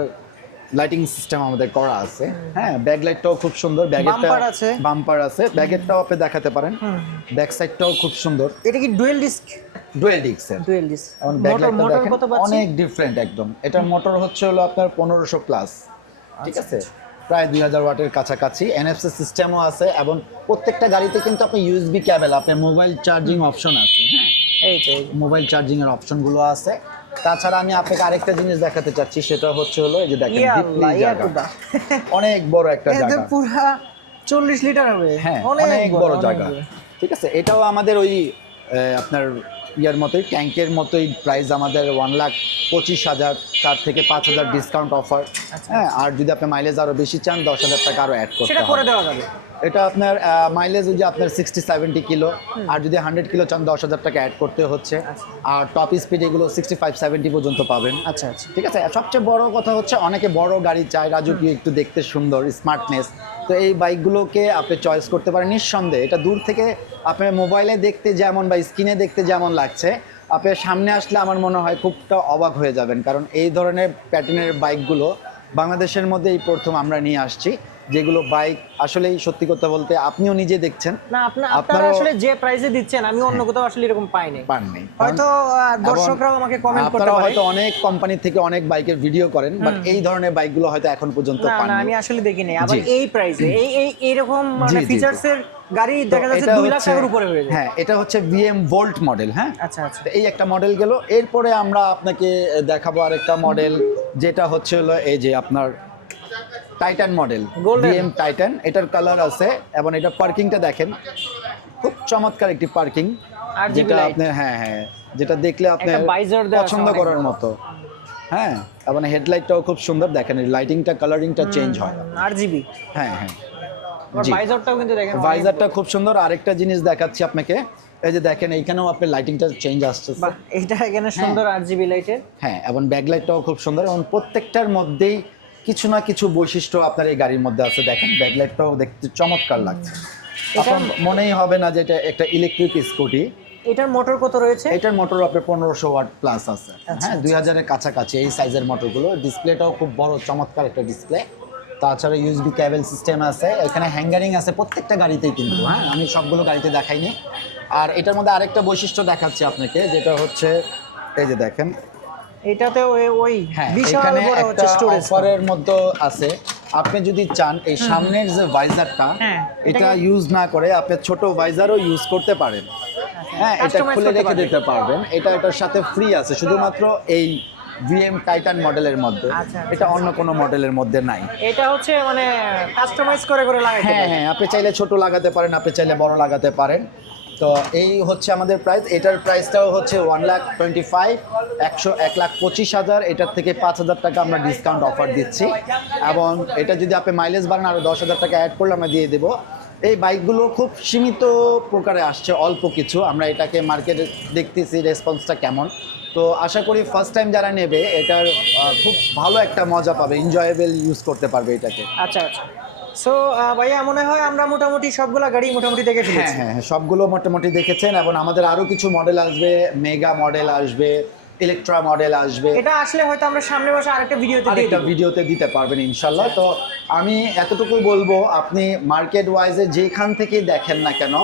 লাইটিং সিস্টেম আমাদের করা আছে। হ্যাঁ, ব্যাকলাইটটাও খুব সুন্দর, বাম্পার আছে, ব্যাগেরটাও আপনি দেখাতে পারেন, ব্যাক সাইডটাও খুব সুন্দর। এটা কি ডুয়েল ডিস্ক? Dual disk. এবং ব্যাকলাইটটা দেখেন অনেক ডিফারেন্ট একদম। এটার মোটর হচ্ছে হলো আপনার 1500 প্লাস। ঠিক আছে, প্রায় 2000 ওয়াটের কাছাকাছি। এনএফসি সিস্টেমও আছে এবং প্রত্যেকটা গাড়িতে কিন্তু আপনি ইউএসবি কেবল, আপনার মোবাইল চার্জিং অপশন আছে। হ্যাঁ, এই মোবাইল চার্জিং এর অপশনগুলো আছে। তাছাড়া আমি আপনাকে আরেকটা জিনিস দেখাতে চাচ্ছি, সেটা হচ্ছে হলো এই যে দেখেন অনেক বড় একটা জায়গা, পুরো 40 লিটার হবে। হ্যাঁ, অনেক বড় জায়গা। ঠিক আছে, এটাও আমাদের ওই আপনার ইয়ার মতোই, ট্যাঙ্কের মতোই প্রাইস আমাদের 1,25,000, তার থেকে 5,000 ডিসকাউন্ট অফার। হ্যাঁ, আর যদি আপনি মাইলেজ আরো বেশি চান 10,000 টাকা আরো অ্যাড করতে হবে, করে দেওয়া যাবে। এটা আপনার মাইলেজ যদি আপনার 60-70 কিলো, আর যদি 100 কিলো চান 10,000 টাকা অ্যাড করতে হচ্ছে। আর টপ স্পিড এগুলো 65-70 পর্যন্ত পাবেন। আচ্ছা, ঠিক আছে। সবচেয়ে বড় কথা হচ্ছে অনেকে বড় গাড়ি চায়, রাজকীয়, একটু দেখতে সুন্দর, স্মার্টনেস। তো এই বাইকগুলোকে আপনি চয়েস করতে পারেন নিঃসন্দেহে। এটা দূর থেকে আপনার মোবাইলে দেখতে যেমন বা স্ক্রিনে দেখতে যেমন লাগছে, আপনার সামনে আসলে আমার মনে হয় খুবটা অবাক হয়ে যাবেন, কারণ এই ধরনের প্যাটার্নের বাইকগুলো বাংলাদেশের মধ্যে এই প্রথম আমরা নিয়ে আসছি, যেগুলো বাইক আসলেই সত্যি কথা বলতে আপনিও নিজে দেখছেন না, আপনারা আসলে যে প্রাইসে দিচ্ছেন আমি অন্য কোথাও আসলে এরকম পাইনি। হয়তো দর্শকরাও আমাকে কমেন্ট করতে পারে, হয়তো অনেক কোম্পানি থেকে অনেক বাইকের ভিডিও করেন, বাট এই ধরনের বাইকগুলো হয়তো এখন পর্যন্ত পাননি। না, আমি আসলে দেখিনি। আবার এই প্রাইসে এইরকম মানে ফিচারসের গাড়ি দেখা যাচ্ছে 2 লাখ টাকার উপরে হয়ে যায়। হ্যাঁ, এটা হচ্ছে বিএম ভোল্ট মডেল। হ্যাঁ, আচ্ছা। এই একটা মডেল গেল। এরপরে আমরা আপনাকে দেখাবো আরেকটা মডেল, যেটা হচ্ছে হলো এই যে আপনার টাইটান মডেল, বিএম টাইটান। এটার কালার আছে এবং এটা পার্কিংটা দেখেন, খুব চমৎকার একটি পার্কিং, যেটা আপনি যেটা দেখলে আপনার পছন্দ করার মতো। হ্যাঁ, এবং হেডলাইটটাও খুব সুন্দর, দেখেন লাইটিংটা, কালারিংটা চেঞ্জ হয় আরজিবি। হ্যাঁ, ভাইজারটাও কিন্তু দেখেন, ভাইজারটা খুব সুন্দর। আরেকটা জিনিস দেখাচ্ছি আপনাকে, এই যে দেখেন এইখানেও আপনার লাইটিংটা চেঞ্জ আসছে। এটা এখানে সুন্দর আরজিবি লাইটের। হ্যাঁ, এবং ব্যাকলাইটটাও খুব সুন্দর, এবং প্রত্যেকটার মধ্যেই কিছু না কিছু বৈশিষ্ট্য আপনার এই গাড়ির মধ্যে আছে। দেখেন ব্যাকলাইটটাও দেখতে চমৎকার লাগছে, এখন মনেই হবে না যে এটা একটা ইলেকট্রিক স্কুটি। এটার মোটর কত রয়েছে? এটার মোটর আপনার 1500 ওয়াট প্লাস আছে। হ্যাঁ, 2000 এর কাছাকাছি এই সাইজের মোটরগুলো। ডিসপ্লেটাও খুব বড়, চমৎকার একটা ডিসপ্লে। তাছাড়া ইউএসবি কেবল সিস্টেম আছে, এখানে হ্যাঙ্গারিং আছে প্রত্যেকটা গাড়িতেই কিন্তু। হ্যাঁ, আমি সবগুলো গাড়িতে দেখাইনি। আর এটার মধ্যে আরেকটা বৈশিষ্ট্য দেখাচ্ছি আপনাকে, যেটা হচ্ছে এই যে দেখেন, এটাতে ওই বিশাল বড় হচ্ছে স্টোরেজ, অফারের মধ্যে আছে আপনি যদি চান এই সামনের যে ভাইজারটা হ্যাঁ, এটা ইউজ না করে আপনি ছোট ভাইজারও ইউজ করতে পারেন। হ্যাঁ, এটা Customize খুলে করতে রেখে পারবেন। দিতে পারবেন। এটার সাথে ফ্রি আছে শুধুমাত্র এই ভিএম টাইটান মডেলের মধ্যে। আচ্ছা, এটা অন্য কোনো মডেলের মধ্যে নাই। এটা হচ্ছে মানে কাস্টমাইজ করে করে লাগাইতে হ্যাঁ পারবেন। হ্যাঁ, আপনি চাইলে ছোট লাগাতে পারেন, আপনি চাইলে বড় লাগাতে পারেন। তো এই হচ্ছে আমাদের প্রাইস। এটার প্রাইসটাও হচ্ছে 1,25,000, 1,25,000। এটার থেকে 5,000 টাকা আমরা ডিসকাউন্ট অফার দিচ্ছি, এবং এটা যদি আপনি মাইলেজ বাড়ান আরও 10,000 টাকা অ্যাড করলে আমরা দিয়ে দেবো। এই বাইকগুলো খুব সীমিত প্রকারে আসছে, অল্প কিছু। আমরা এটাকে মার্কেটে দেখতেছি রেসপন্সটা কেমন। তো আশা করি ফার্স্ট টাইম যারা নেবে এটার খুব ভালো একটা মজা পাবে, এনজয়েবল ইউজ করতে পারবে এটাকে। আচ্ছা আচ্ছা। সো ভাইয়া মনে হয় আমরা মোটামুটি সবগুলা গাড়ি মোটামুটি দেখে হ্যাঁ ফেলেছি। হ্যাঁ হ্যাঁ, সবগুলো মোটামুটি দেখেছেন, এবং আমাদের আরও কিছু মডেল আসবে, মেগা মডেল আসবে, ইলেকট্রা মডেল আসবে। এটা আসলে হয়তো আমরা সামনে বসে আরেকটা ভিডিওতে দিয়ে আরেকটা দিব। ভিডিওতে দিতে পারবেন ইনশাল্লাহ। তো আমি এতটুকু বলবো, আপনি মার্কেট ওয়াইজে যেখান থেকে দেখেন না কেন,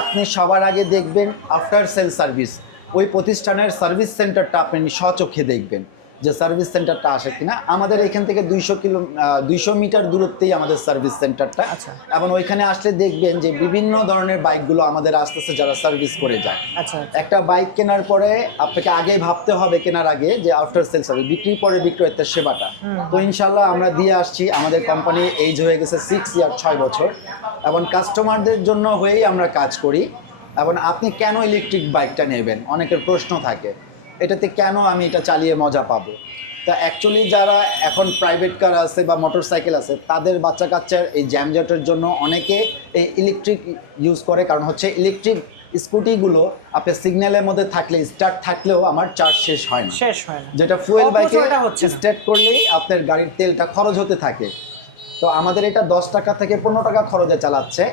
আপনি সবার আগে দেখবেন আফটার সেল সার্ভিস। ওই প্রতিষ্ঠানের সার্ভিস সেন্টারটা আপনি স্বচক্ষে দেখবেন যে সার্ভিস সেন্টারটা আসে কিনা। আমাদের এখান থেকে 200 মিটার দূরত্বেই আমাদের সার্ভিস সেন্টারটা। আচ্ছা। এবং ওইখানে আসলে দেখবেন যে বিভিন্ন ধরনের বাইকগুলো আমাদের আসতেছে যারা সার্ভিস করে যায়। আচ্ছা একটা বাইক কেনার পরে আপনাকে আগে ভাবতে হবে কেনার আগে যে আফটার সেল সার্ভিস, বিক্রির পরে বিক্রয়ের সেবাটা। তো ইনশাল্লাহ আমরা দিয়ে আসছি। আমাদের কোম্পানি এইজ হয়ে গেছে 6 ইয়ার, 6 বছর, এবং কাস্টমারদের জন্য হয়েই আমরা কাজ করি। এবং আপনি কেন ইলেকট্রিক বাইকটা নেবেন, অনেকের প্রশ্ন থাকে, এটাতে কেন আমি এটা চালিয়ে মজা পাবো। তা অ্যাকচুয়ালি যারা এখন প্রাইভেট কার আছে বা মোটর সাইকেল আছে, তাদের বাচ্চা কাচ্চার এই জ্যামজটের জন্য অনেকে এই ইলেকট্রিক ইউজ করে। কারণ হচ্ছে ইলেকট্রিক স্কুটিগুলো আপনি সিগন্যালের মধ্যে থাকলে, স্টার্ট থাকলেও আমার চার্জ শেষ হয় না। শেষ হয় না। যেটা ফুয়েল বাইকে অপচয়টা হচ্ছে না। স্টার্ট করলেই আপনার গাড়ির তেলটা খরচ হতে থাকে। তো আমাদের এটা 10 টাকা থেকে 15 টাকা খরচে চালাচ্ছে।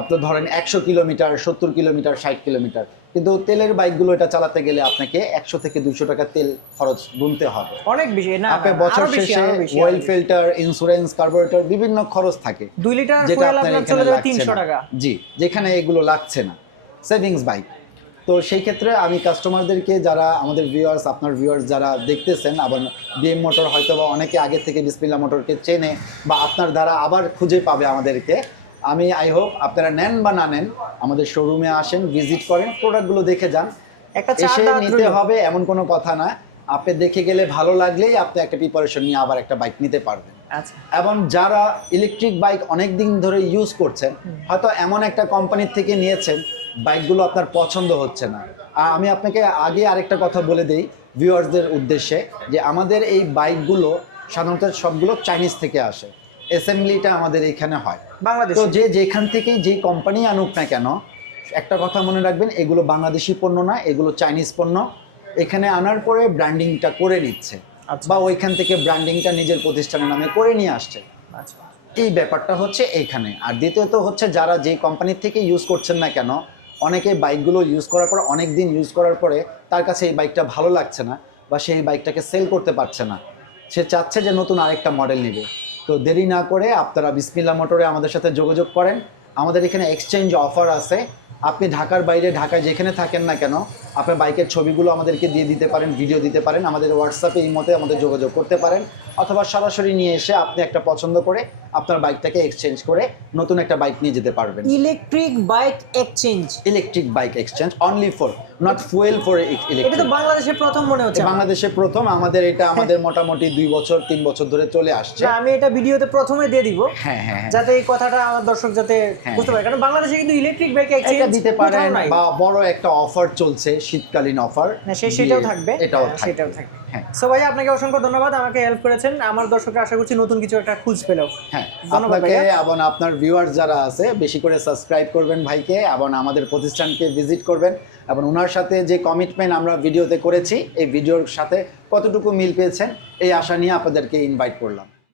আপনি ধরেন 100 কিলোমিটার, 70 কিলোমিটার, 60 কিলোমিটার। কিন্তু তেলের বাইকগুলো এটা চালাতে গেলে আপনাকে 100 থেকে 200 টাকা তেল খরচ গুনতে হবে। অনেক বেশি না, আপনি বছর শেষে অয়েল ফিল্টার, ইন্স্যুরেন্স, কার্বোরেটর, বিভিন্ন খরচ থাকে 2 লিটার যেটা ফুয়েল আপনার আপনার এখানে চলে যাবে লাগছে 300 না। টাকা। জি, যেখানে এগুলো লাগছে না, সেভিংস বাইক। তো সেই ক্ষেত্রে আমি কাস্টমারদেরকে, যারা আমাদের ভিউয়ার্স, আপনার ভিউয়ার্স যারা দেখতেছেন, আবার বিএম মোটর হয়তো বা অনেকে আগে থেকে বিসমিল্লাহ মোটরকে চেনে বা আপনার দ্বারা আবার খুঁজে পাবে আমাদেরকে, আমি আই হোপ আপনারা নেন বা না নেন, আমাদের শোরুমে আসেন, ভিজিট করেন, প্রোডাক্টগুলো দেখে যান। একটা চার এসে দাঁত নিতে রইলো। হবে এমন কোনো কথা না। আপনি দেখে গেলে ভালো লাগলেই আপনি একটা প্রিপারেশন নিয়ে আবার একটা বাইক নিতে পারবেন। আচ্ছা এবং যারা ইলেকট্রিক বাইক অনেক দিন ধরে ইউজ করছেন, হয়তো এমন একটা কোম্পানির থেকে নিয়েছেন, বাইকগুলো আপনার পছন্দ হচ্ছে না। আর আমি আপনাকে আগে আরেকটা কথা বলে দিই ভিউয়ার্সদের উদ্দেশ্যে, যে আমাদের এই বাইকগুলো সাধারণত সবগুলো চাইনিজ থেকে আসে। অ্যাসেম্বলিটা আমাদের এইখানে হয় বাংলাদেশ। তো যে যেখান থেকেই যেই কোম্পানি আনুক না কেন, একটা কথা মনে রাখবেন, এগুলো বাংলাদেশি পণ্য না, এগুলো চাইনিজ পণ্য। এখানে আনার পরে ব্র্যান্ডিংটা করে নিচ্ছে, আচ্ছা। বা ওইখান থেকে ব্র্যান্ডিংটা নিজের প্রতিষ্ঠানের নামে করে নিয়ে আসছে। আচ্ছা এই ব্যাপারটা হচ্ছে এইখানে। আর দ্বিতীয়ত হচ্ছে, যারা যেই কোম্পানির থেকে ইউজ করছেন না কেন, অনেকে বাইকগুলো ইউজ করার পর, অনেক দিন ইউজ করার পরে তার কাছে এই বাইকটা ভালো লাগছে না, বা সেই বাইকটাকে সেল করতে পারছে না, সে চাচ্ছে যে নতুন আরেকটা মডেল নেবে। তো দেরি না করে আপনারা বিসমিল্লাহ মোটরে আমাদের সাথে যোগাযোগ করেন। আমাদের এখানে এক্সচেঞ্জ অফার আছে। আপনি ঢাকার বাইরে, ঢাকায় যেখানে থাকেন না কেন, আপনার বাইকের ছবিগুলো আমাদেরকে দিয়ে দিতে পারেন, ভিডিও দিতে পারেন, আমাদের হোয়াটসঅ্যাপে এই মতে আমাদের যোগাযোগ করতে পারেন, অথবা সরাসরি নিয়ে এসে আপনি একটা পছন্দ করে আপনার বাইকটাকে এক্সচেঞ্জ করে নতুন একটা বাইক নিয়ে যেতে পারবেন। Electric bike exchange, electric bike exchange only for, not fuel for এটা তো ইলেকট্রিক। বাংলাদেশে প্রথম মনে হচ্ছে আমার। বাংলাদেশে প্রথম। আমাদের মোটামুটি 2 বছর 3 বছর ধরে চলে আসছে। না, আমি এটা ভিডিওতে প্রথমে দিয়ে দিব, হ্যাঁ হ্যাঁ হ্যাঁ, যাতে এই কথাটা আমার দর্শক যাতে হ্যাঁ। বুঝতে পারে, কারণ বাংলাদেশে কিন্তু ইলেকট্রিক বাইক এটা এক্সচেঞ্জ দিতে পারেন, নাই। বা বড় একটা অফার চলছে, শীতকালীন অফার, না, সেটাও থাকবে, এটাও সেটাও থাকবে। থাকবে। হ্যাঁ সো ভাই, আপনাকে অসংখ্য ধন্যবাদ, আমাকে হেল্প করেছেন। আমার দর্শকরা আশা করছি নতুন কিছু একটা খুঁজ পেল। হ্যাঁ, ধন্যবাদ আপনাকে ভাইয়া। এবং আপনার ভিউয়ার্স যারা আছে, বেশি করে সাবস্ক্রাইব করবেন ভাইকে, এবং আমাদের প্রতিষ্ঠানকে ভিজিট করবেন, এবং ওনার সাথে যে কমিটমেন্ট আমরা ভিডিওতে করেছি, এই ভিডিওর সাথে কতটুকু মিল পেয়েছেন, এই আশা নিয়ে আপনাদেরকে ইনভাইট করলাম।